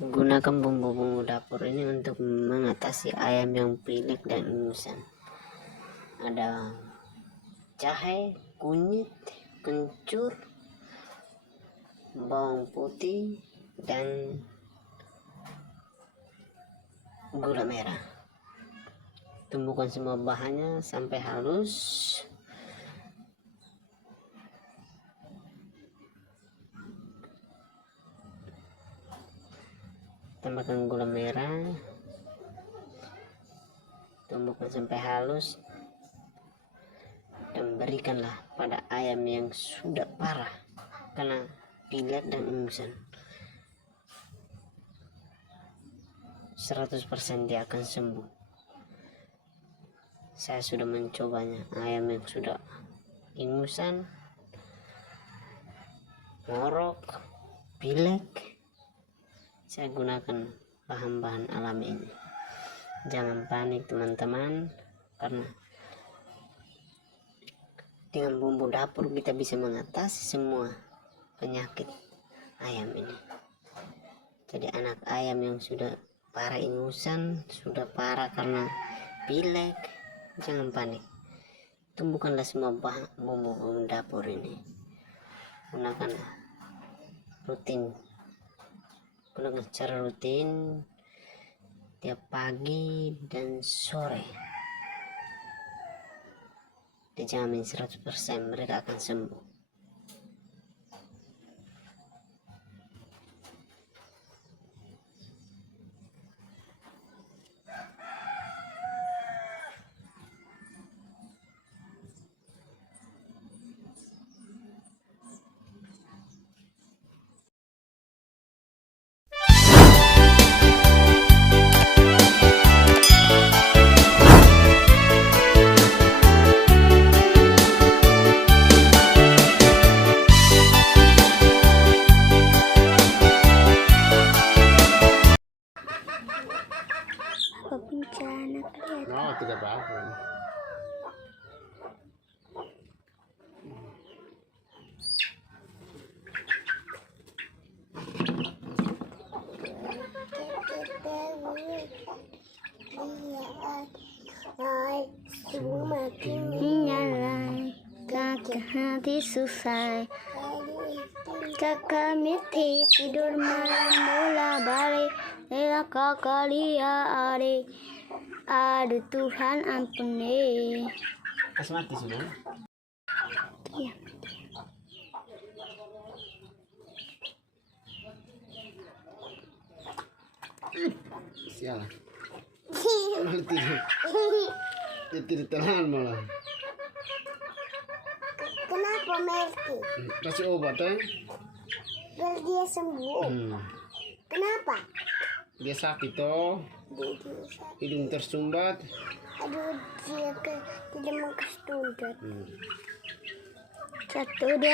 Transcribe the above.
Gunakan bumbu-bumbu dapur ini untuk mengatasi ayam yang pilek dan ingusan. Ada jahe, kunyit, kencur, bawang putih, dan gula merah. Tumbukkan semua bahannya sampai halus. Tambahkan gula merah, tumbukkan sampai halus, dan berikanlah pada ayam yang sudah parah karena pilek dan ingusan. 100% dia akan sembuh. Saya sudah mencobanya. Ayam yang sudah ingusan, ngorok, pilek, saya gunakan bahan-bahan alami ini. Jangan panik teman-teman, karena dengan bumbu dapur kita bisa mengatasi semua penyakit ayam ini. Jadi anak ayam yang sudah parah ingusan, sudah parah karena pilek, jangan panik. Tumbuhkanlah semua bahan bumbu-bumbu dapur ini. Gunakan secara rutin tiap pagi dan sore. Dijamin 100% mereka akan sembuh. No, tidak apa-apa. Nyalai kakak hati susah, kakak miti tidur malam bola balik, kakak lihat aduh Tuhan ampuni. Mati sih, Bang. Iya. Sialah. Malah tidur. Dia tidur telan malah. Kenapa Melty? Kasih obat ya? Biar dia sembuh. Kenapa? Dia sakit toh. Hidung tersumbat. Aduh, dia tidak mau kestudat. Satu dia